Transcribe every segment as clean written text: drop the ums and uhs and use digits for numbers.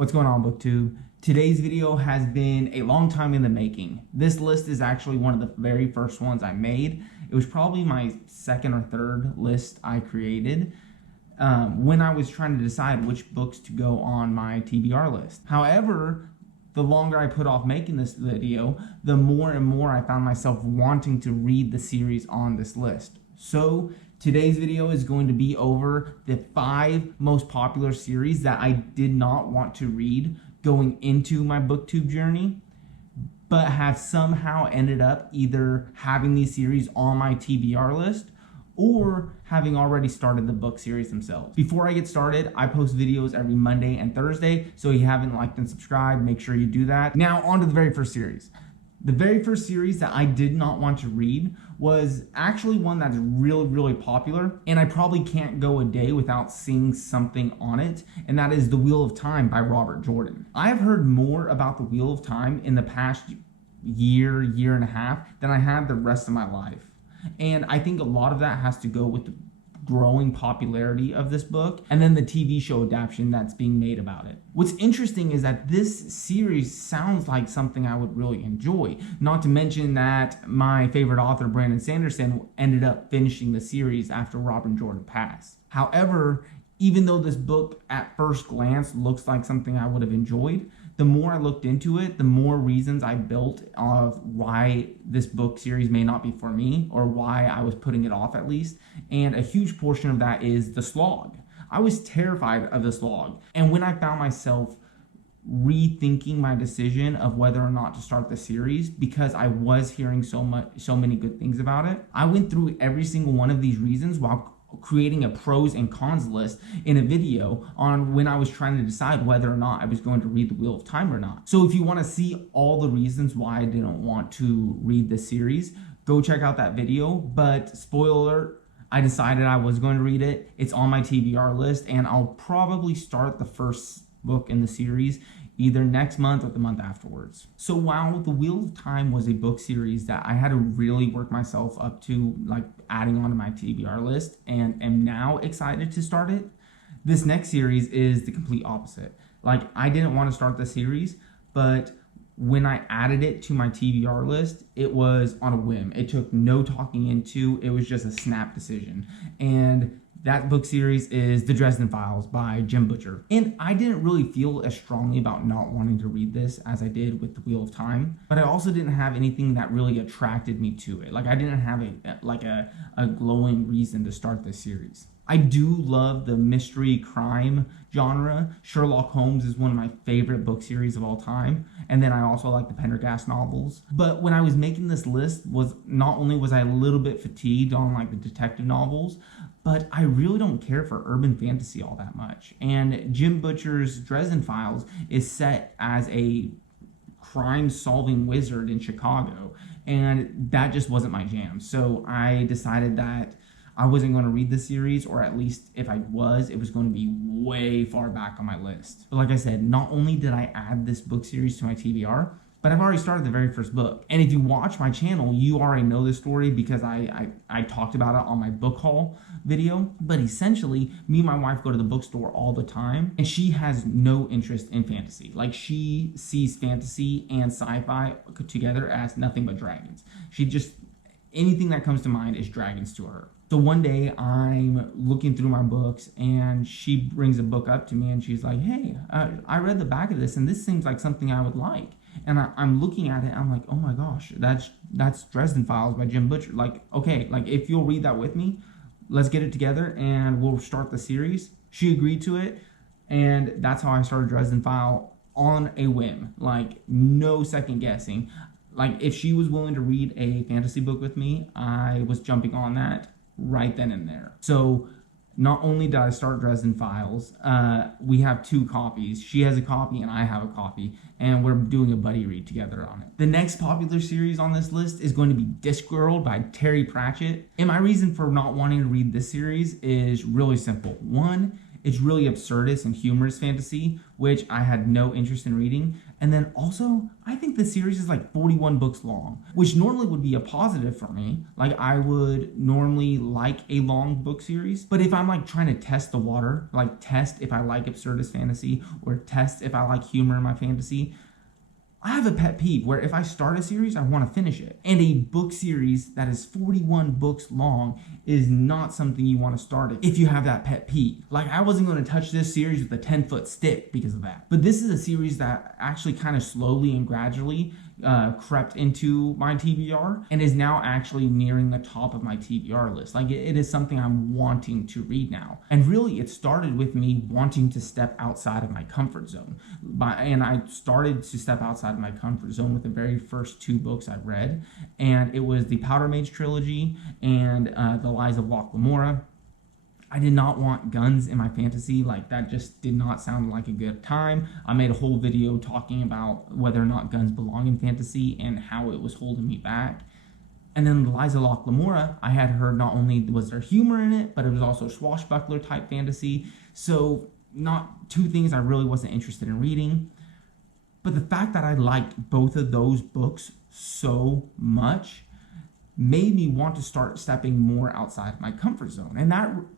What's going on, BookTube? Today's video has been a long time in the making. This list is actually one of the very first ones I made. It was probably my second or third list I created when I was trying to decide which books to go on my TBR list. However, the longer I put off making this video, the more and more I found myself wanting to read the series on this list. So today's video is going to be over the 5 most popular series that I did not want to read going into my BookTube journey, but have somehow ended up either having these series on my TBR list or having already started the book series themselves. Before I get started, I post videos every Monday and Thursday, so if you haven't liked and subscribed, make sure you do that. Now on to the very first series. The very first series that I did not want to read was actually one that's really popular, and I probably can't go a day without seeing something on it, and that is The Wheel of Time by Robert Jordan. I have heard more about The Wheel of Time in the past year and a half than I had the rest of my life. And I think a lot of that has to go with the growing popularity of this book and then the TV show adaptation that's being made about it. What's interesting is that this series sounds like something I would really enjoy, not to mention that my favorite author, Brandon Sanderson, ended up finishing the series after Robert Jordan passed. However, even though this book at first glance looks like something I would have enjoyed, the more I looked into it, the more reasons I built of why this book series may not be for me, or why I was putting it off at least. And a huge portion of that is the slog. I was terrified of the slog. And when I found myself rethinking my decision of whether or not to start the series because I was hearing so many good things about it, I went through every single one of these reasons while creating a pros and cons list in a video on when I was trying to decide whether or not I was going to read The Wheel of Time or not. So if you want to see all the reasons why I didn't want to read this series, go check out that video. But spoiler alert, I decided I was going to read it. It's on my TBR list, and I'll probably start the first book in the series either next month or the month afterwards. So while The Wheel of Time was a book series that I had to really work myself up to, like adding onto my TBR list, and am now excited to start it, this next series is the complete opposite. Like, I didn't want to start the series, but when I added it to my TBR list, it was on a whim. It took no talking into, it was just a snap decision. And that book series is The Dresden Files by Jim Butcher. And I didn't really feel as strongly about not wanting to read this as I did with The Wheel of Time, but I also didn't have anything that really attracted me to it. Like, I didn't have a glowing reason to start this series. I do love the mystery crime genre. Sherlock Holmes is one of my favorite book series of all time. And then I also like the Pendergast novels. But when I was making this list, not only was I a little bit fatigued on like the detective novels, but I really don't care for urban fantasy all that much. And Jim Butcher's Dresden Files is set as a crime-solving wizard in Chicago, and that just wasn't my jam. So I decided that I wasn't going to read the series, or at least if I was, it was going to be way far back on my list. But like I said, not only did I add this book series to my TBR, but I've already started the very first book. And if you watch my channel, you already know this story because I talked about it on my book haul video. But essentially, me and my wife go to the bookstore all the time, and she has no interest in fantasy. Like, she sees fantasy and sci-fi together as nothing but dragons. Anything that comes to mind is dragons to her. So one day I'm looking through my books, and she brings a book up to me, and she's like, hey, I read the back of this, and this seems like something I would like. And I'm looking at it, I'm like, oh my gosh, that's Dresden Files by Jim Butcher. Like, okay, like if you'll read that with me, let's get it together and we'll start the series. She agreed to it, and that's how I started Dresden File on a whim, like no second guessing. Like, if she was willing to read a fantasy book with me, I was jumping on that right then and there. So not only did I start Dresden Files, we have 2 copies. She has a copy and I have a copy, and we're doing a buddy read together on it. The next popular series on this list is going to be Discworld by Terry Pratchett. And my reason for not wanting to read this series is really simple. One, It's really absurdist and humorous fantasy, which I had no interest in reading. And then also, I think the series is like 41 books long, which normally would be a positive for me. Like, I would normally like a long book series, but if I'm like trying to test the water, like test if I like absurdist fantasy or test if I like humor in my fantasy, I have a pet peeve where if I start a series, I want to finish it. And a book series that is 41 books long is not something you want to start if you have that pet peeve. Like, I wasn't going to touch this series with a 10-foot stick because of that. But this is a series that actually kind of slowly and gradually crept into my TBR and is now actually nearing the top of my TBR list. Like, it is something I'm wanting to read now. And really, it started with me wanting to step outside of my comfort zone. And I started to step outside of my comfort zone with the very first 2 books I read. And it was the Powder Mage trilogy and the Lies of Locke Lamora. I did not want guns in my fantasy. Like, that just did not sound like a good time. I made a whole video talking about whether or not guns belong in fantasy and how it was holding me back. And then the Lies of Locke Lamora, I had heard not only was there humor in it, but it was also swashbuckler type fantasy. So not 2 things I really wasn't interested in reading. But the fact that I liked both of those books so much made me want to start stepping more outside my comfort zone. And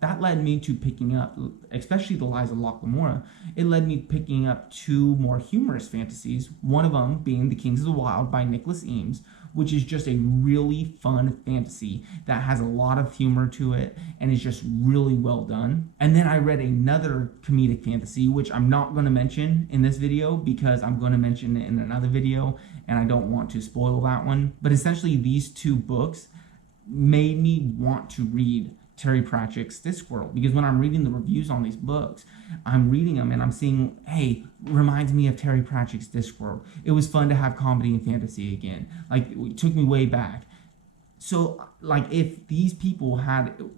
that led me to picking up, especially the Lies of Locke Lamora, it led me picking up 2 more humorous fantasies, one of them being The Kings of the Wild by Nicholas Eames, which is just a really fun fantasy that has a lot of humor to it and is just really well done. And then I read another comedic fantasy, which I'm not going to mention in this video because I'm going to mention it in another video and I don't want to spoil that one. But essentially, these 2 books made me want to read Terry Pratchett's Discworld, because when I'm reading the reviews on these books, I'm reading them and I'm seeing, hey, reminds me of Terry Pratchett's Discworld. It was fun to have comedy and fantasy again. Like, it took me way back. So, like, if these people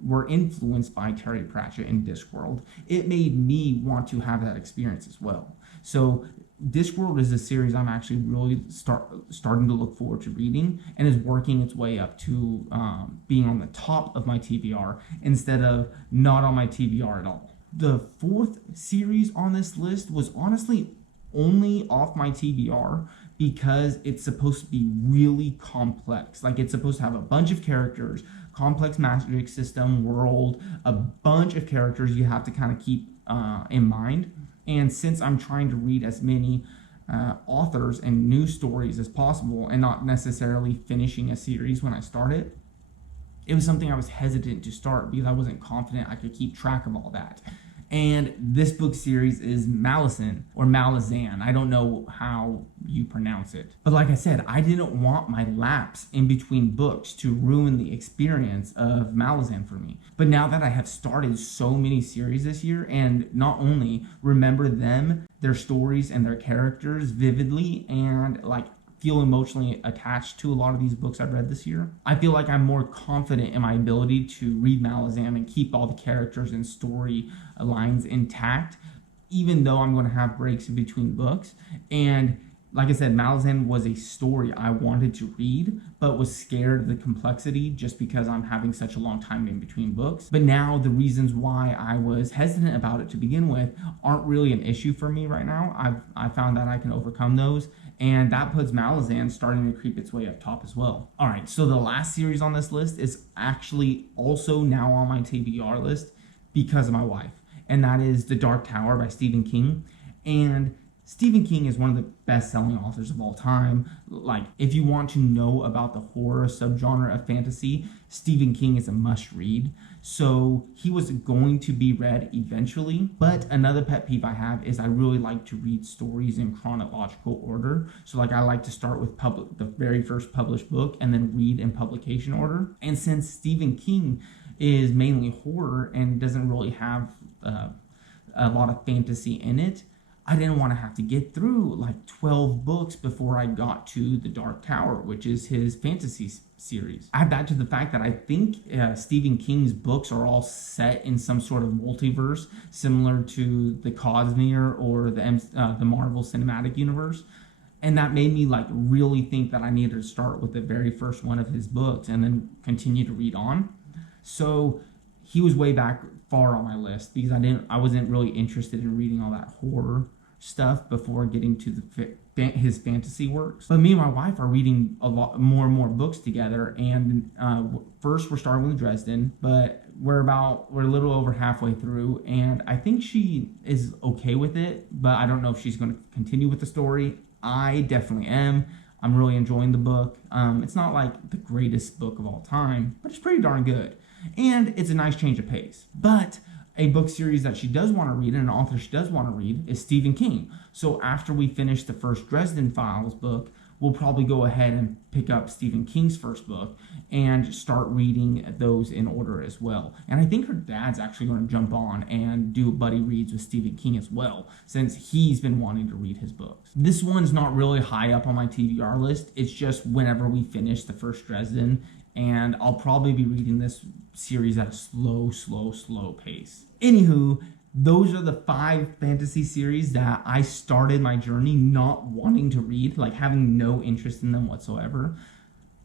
were influenced by Terry Pratchett in Discworld, it made me want to have that experience as well. So Discworld is a series I'm actually really starting to look forward to reading, and is working its way up to being on the top of my TBR instead of not on my TBR at all. The 4th series on this list was honestly only off my TBR because it's supposed to be really complex. Like, it's supposed to have a bunch of characters, complex magic system, world, a bunch of characters you have to kind of keep in mind. And since I'm trying to read as many authors and news stories as possible and not necessarily finishing a series when I start it, it was something I was hesitant to start because I wasn't confident I could keep track of all that. And this book series is Malazan, or Malazan. I don't know how you pronounce it. But like I said, I didn't want my lapse in between books to ruin the experience of Malazan for me. But now that I have started so many series this year, and not only remember them, their stories and their characters vividly, and like feel emotionally attached to a lot of these books I've read this year, I feel like I'm more confident in my ability to read Malazan and keep all the characters and story lines intact, even though I'm going to have breaks in between books. And like I said, Malazan was a story I wanted to read, but was scared of the complexity just because I'm having such a long time in between books. But now the reasons why I was hesitant about it to begin with aren't really an issue for me right now. I've found that I can overcome those, and that puts Malazan starting to creep its way up top as well. All right, so the last series on this list is actually also now on my TBR list because of my wife, and that is The Dark Tower by Stephen King. And Stephen King is one of the best-selling authors of all time. Like, if you want to know about the horror subgenre of fantasy, Stephen King is a must-read. So he was going to be read eventually. But another pet peeve I have is I really like to read stories in chronological order. So like, I like to start with the very first published book and then read in publication order. And since Stephen King is mainly horror and doesn't really have a lot of fantasy in it, I didn't want to have to get through like 12 books before I got to The Dark Tower, which is his fantasy series. Add that to the fact that I think Stephen King's books are all set in some sort of multiverse, similar to the Cosmere or the Marvel Cinematic Universe. And that made me like really think that I needed to start with the very first one of his books and then continue to read on. So he was way back far on my list because I wasn't really interested in reading all that horror stuff before getting to his fantasy works. But me and my wife are reading a lot more and more books together, and first we're starting with Dresden, but we're a little over halfway through, and I think she is okay with it, but I don't know if she's going to continue with the story. I definitely am. I'm really enjoying the book. It's not like the greatest book of all time, but it's pretty darn good. And it's a nice change of pace. But a book series that she does want to read and an author she does want to read is Stephen King. So after we finish the first Dresden Files book, we'll probably go ahead and pick up Stephen King's first book and start reading those in order as well. And I think her dad's actually going to jump on and do buddy reads with Stephen King as well, since he's been wanting to read his books. This one's not really high up on my TBR list. It's just whenever we finish the first Dresden, and I'll probably be reading this series at a slow pace. Anywho, those are the 5 fantasy series that I started my journey not wanting to read, like having no interest in them whatsoever.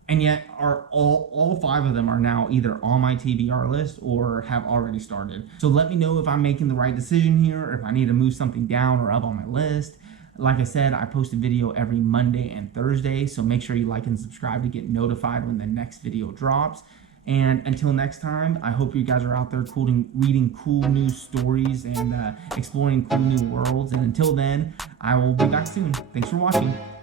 And yet all 5 of them are now either on my TBR list or have already started. So let me know if I'm making the right decision here, or if I need to move something down or up on my list. Like I said, I post a video every Monday and Thursday, so make sure you like and subscribe to get notified when the next video drops. And until next time, I hope you guys are out there reading cool new stories and exploring cool new worlds. And until then, I will be back soon. Thanks for watching.